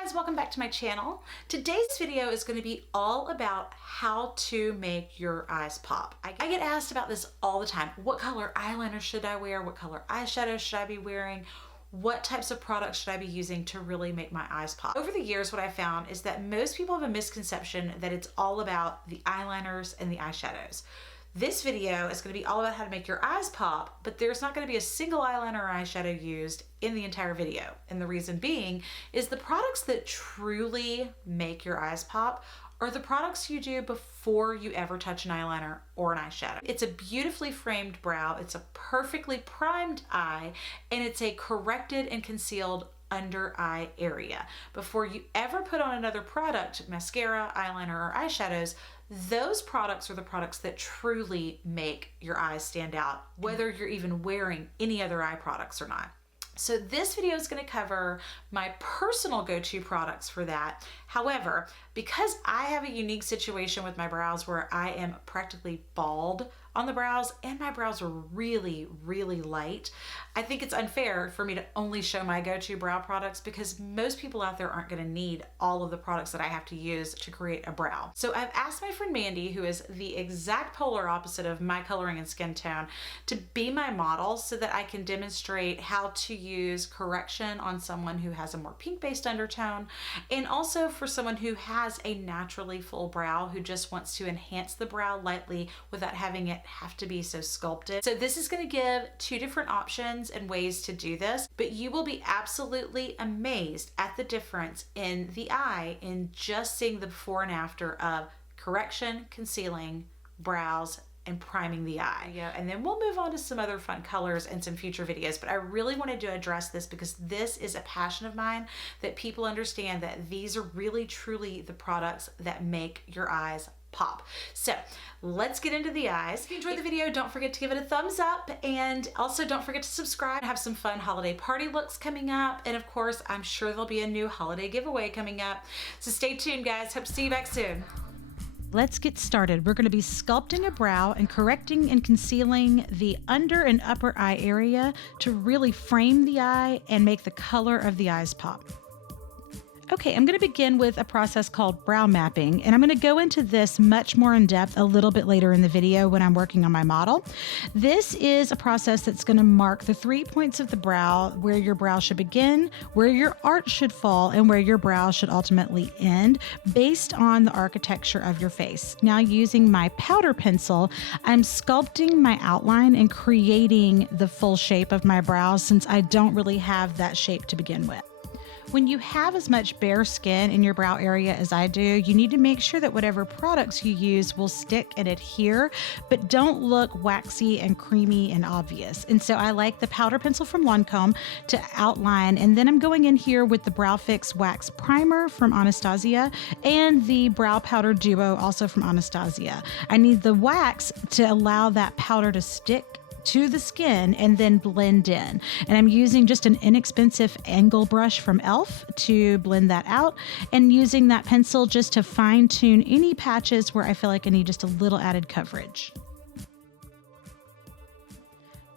guys, welcome back to my channel. Today's video is going to be all about how to make your eyes pop. I get asked about this all the time. What color eyeliner should I wear? What color eyeshadow should I be wearing? What types of products should I be using to really make my eyes pop? Over the years, what I found is that most people have a misconception that it's all about the eyeliners and the eyeshadows. This video is going to be all about how to make your eyes pop, but there's not going to be a single eyeliner or eyeshadow used in the entire video. And the reason being is the products that truly make your eyes pop are the products you do before you ever touch an eyeliner or an eyeshadow. It's a beautifully framed brow, it's a perfectly primed eye, and it's a corrected and concealed under eye area. Before you ever put on another product, mascara, eyeliner, or eyeshadows, those products are the products that truly make your eyes stand out, whether you're even wearing any other eye products or not. So this video is going to cover my personal go-to products for that. However, because I have a unique situation with my brows where I am practically bald on the brows and my brows are really, really light, I think it's unfair for me to only show my go-to brow products because most people out there aren't going to need all of the products that I have to use to create a brow. So I've asked my friend Mandy, who is the exact polar opposite of my coloring and skin tone, to be my model so that I can demonstrate how to use correction on someone who has a more pink-based undertone, and also for someone who has a naturally full brow who just wants to enhance the brow lightly without having it have to be so sculpted. So this is going to give two different options and ways to do this, but you will be absolutely amazed at the difference in the eye in just seeing the before and after of correction, concealing, brows, and priming the eye. And then we'll move on to some other fun colors in some future videos, but I really wanted to address this because this is a passion of mine, that people understand that these are really truly the products that make your eyes pop. So let's get into the eyes. If you enjoyed the video, don't forget to give it a thumbs up, and also don't forget to subscribe. I have some fun holiday party looks coming up, and of course I'm sure there'll be a new holiday giveaway coming up, so stay tuned guys. Hope to see you back soon. Let's get started. We're going to be sculpting a brow and correcting and concealing the under and upper eye area to really frame the eye and make the color of the eyes pop. Okay, I'm going to begin with a process called brow mapping, and I'm going to go into this much more in depth a little bit later in the video when I'm working on my model. This is a process that's going to mark the 3 points of the brow, where your brow should begin, where your arch should fall, and where your brow should ultimately end, based on the architecture of your face. Now, using my powder pencil, I'm sculpting my outline and creating the full shape of my brow, since I don't really have that shape to begin with. When you have as much bare skin in your brow area as I do, you need to make sure that whatever products you use will stick and adhere, but don't look waxy and creamy and obvious. And so I like the powder pencil from Lancome to outline, and then I'm going in here with the Brow Fix Wax Primer from Anastasia and the Brow Powder Duo, also from Anastasia. I need the wax to allow that powder to stick to the skin and then blend in. And I'm using just an inexpensive angle brush from e.l.f. to blend that out, and using that pencil just to fine tune any patches where I feel like I need just a little added coverage.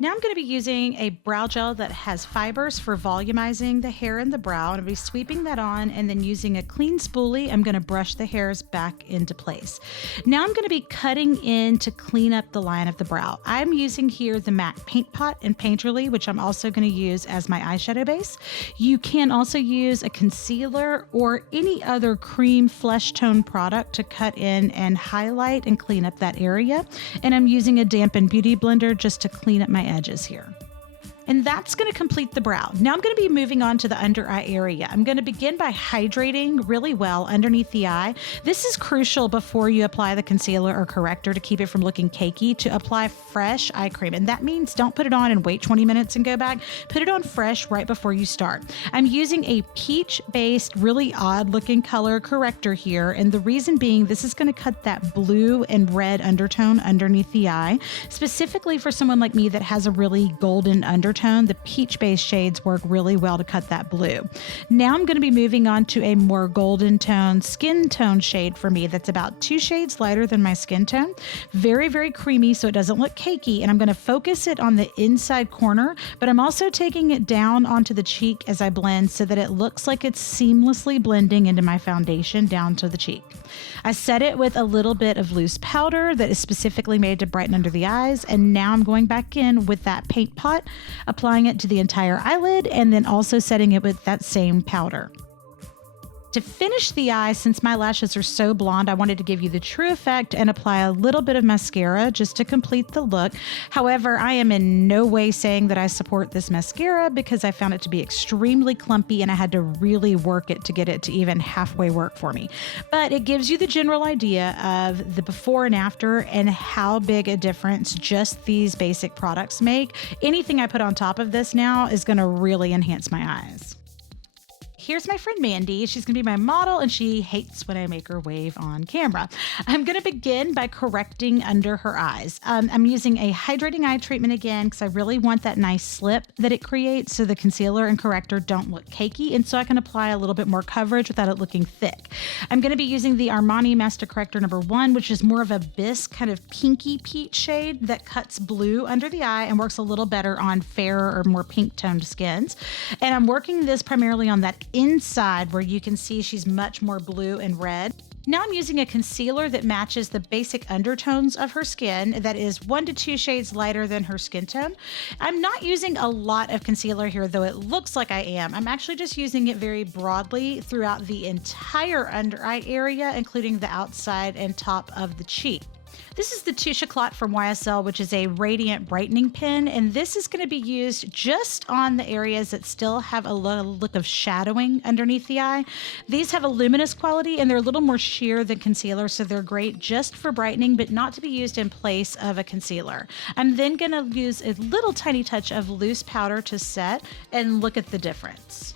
Now I'm going to be using a brow gel that has fibers for volumizing the hair in the brow, and I'll be sweeping that on, and then using a clean spoolie, I'm going to brush the hairs back into place. Now I'm going to be cutting in to clean up the line of the brow. I'm using here the MAC Paint Pot and Painterly, which I'm also going to use as my eyeshadow base. You can also use a concealer or any other cream flesh tone product to cut in and highlight and clean up that area. And I'm using a dampened beauty blender just to clean up my edges here. And that's going to complete the brow. Now I'm going to be moving on to the under eye area. I'm going to begin by hydrating really well underneath the eye. This is crucial before you apply the concealer or corrector to keep it from looking cakey, to apply fresh eye cream. And that means don't put it on and wait 20 minutes and go back. Put it on fresh right before you start. I'm using a peach-based, really odd-looking color corrector here. And the reason being, this is going to cut that blue and red undertone underneath the eye, specifically for someone like me that has a really golden undertone undertone, the peach-based shades work really well to cut that blue. Now I'm going to be moving on to a more golden tone, skin tone shade for me that's about 2 shades lighter than my skin tone. Very, very creamy so it doesn't look cakey, and I'm going to focus it on the inside corner, but I'm also taking it down onto the cheek as I blend so that it looks like it's seamlessly blending into my foundation down to the cheek. I set it with a little bit of loose powder that is specifically made to brighten under the eyes, and now I'm going back in with that paint pot, applying it to the entire eyelid, and then also setting it with that same powder. To finish the eye, since my lashes are so blonde, I wanted to give you the true effect and apply a little bit of mascara just to complete the look. However, I am in no way saying that I support this mascara because I found it to be extremely clumpy and I had to really work it to get it to even halfway work for me. But it gives you the general idea of the before and after and how big a difference just these basic products make. Anything I put on top of this now is going to really enhance my eyes. Here's my friend Mandy. She's going to be my model, and she hates when I make her wave on camera. I'm going to begin by correcting under her eyes. I'm using a hydrating eye treatment again because I really want that nice slip that it creates so the concealer and corrector don't look cakey, and so I can apply a little bit more coverage without it looking thick. I'm going to be using the Armani Master Corrector number 1, which is more of a bisque kind of pinky peach shade that cuts blue under the eye and works a little better on fairer or more pink toned skins. And I'm working this primarily on that inside where you can see she's much more blue and red. Now I'm using a concealer that matches the basic undertones of her skin that is 1 to 2 shades lighter than her skin tone. I'm not using a lot of concealer here, though it looks like I am. I'm actually just using it very broadly throughout the entire under eye area, including the outside and top of the cheek. This is the Touche Éclat from YSL, which is a radiant brightening pen, and this is going to be used just on the areas that still have a look of shadowing underneath the eye. These have a luminous quality, and they're a little more sheer than concealer, so they're great just for brightening, but not to be used in place of a concealer. I'm then going to use a little tiny touch of loose powder to set and look at the difference.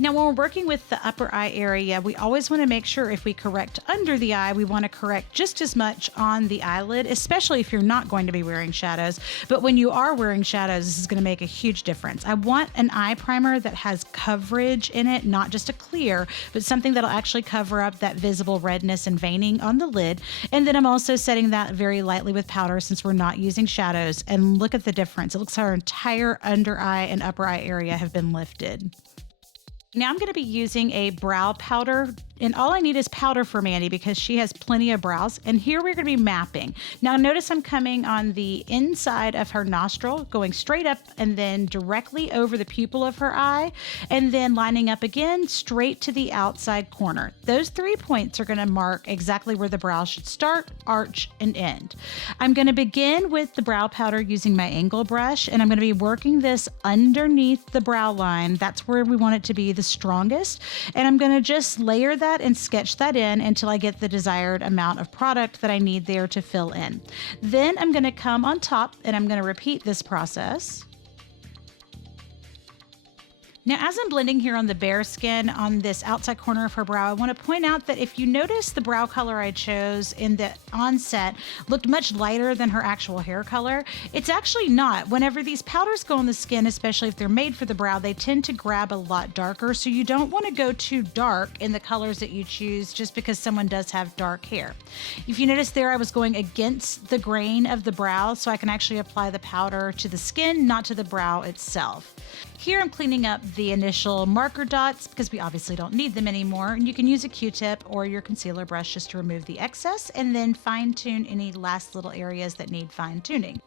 Now, when we're working with the upper eye area, we always want to make sure if we correct under the eye, we want to correct just as much on the eyelid, especially if you're not going to be wearing shadows. But when you are wearing shadows, this is going to make a huge difference. I want an eye primer that has coverage in it, not just a clear, but something that'll actually cover up that visible redness and veining on the lid. And then I'm also setting that very lightly with powder since we're not using shadows. And look at the difference. It looks like our entire under eye and upper eye area have been lifted. Now I'm going to be using a brow powder, and all I need is powder for Mandy because she has plenty of brows. And here we're going to be mapping. Now notice I'm coming on the inside of her nostril, going straight up and then directly over the pupil of her eye, and then lining up again straight to the outside corner. Those 3 points are going to mark exactly where the brow should start, arch, and end. I'm going to begin with the brow powder using my angle brush, and I'm going to be working this underneath the brow line. That's where we want it to be the strongest. And I'm going to just layer that and sketch that in until I get the desired amount of product that I need there to fill in. Then I'm going to come on top and I'm going to repeat this process. Now, as I'm blending here on the bare skin on this outside corner of her brow, I want to point out that if you notice the brow color I chose in the onset looked much lighter than her actual hair color, it's actually not. Whenever these powders go on the skin, especially if they're made for the brow, they tend to grab a lot darker, so you don't want to go too dark in the colors that you choose just because someone does have dark hair. If you notice there, I was going against the grain of the brow so I can actually apply the powder to the skin, not to the brow itself. Here I'm cleaning up the initial marker dots because we obviously don't need them anymore, and you can use a Q-tip or your concealer brush just to remove the excess and then fine-tune any last little areas that need fine-tuning.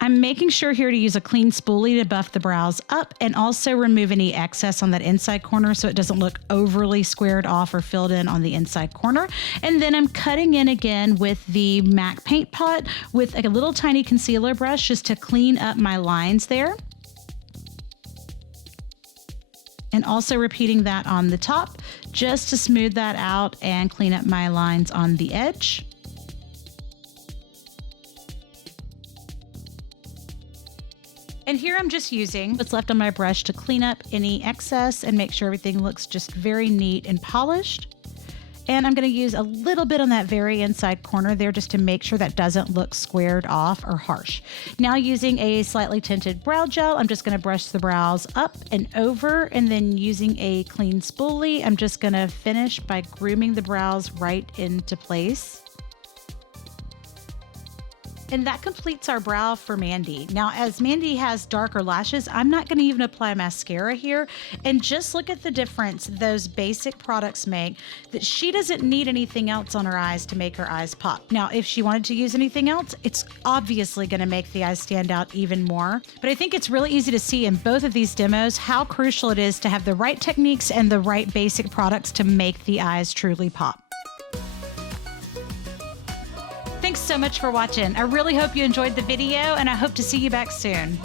I'm making sure here to use a clean spoolie to buff the brows up and also remove any excess on that inside corner so it doesn't look overly squared off or filled in on the inside corner. And then I'm cutting in again with the MAC paint pot with a little tiny concealer brush just to clean up my lines there. And also repeating that on the top just to smooth that out and clean up my lines on the edge. And here I'm just using what's left on my brush to clean up any excess and make sure everything looks just very neat and polished. And I'm going to use a little bit on that very inside corner there just to make sure that doesn't look squared off or harsh. Now using a slightly tinted brow gel, I'm just going to brush the brows up and over, and then using a clean spoolie, I'm just going to finish by grooming the brows right into place. And that completes our brow for Mandy. Now, as Mandy has darker lashes, I'm not going to even apply mascara here. And just look at the difference those basic products make, that she doesn't need anything else on her eyes to make her eyes pop. Now, if she wanted to use anything else, it's obviously going to make the eyes stand out even more. But I think it's really easy to see in both of these demos how crucial it is to have the right techniques and the right basic products to make the eyes truly pop. Thanks so much for watching. I really hope you enjoyed the video, and I hope to see you back soon.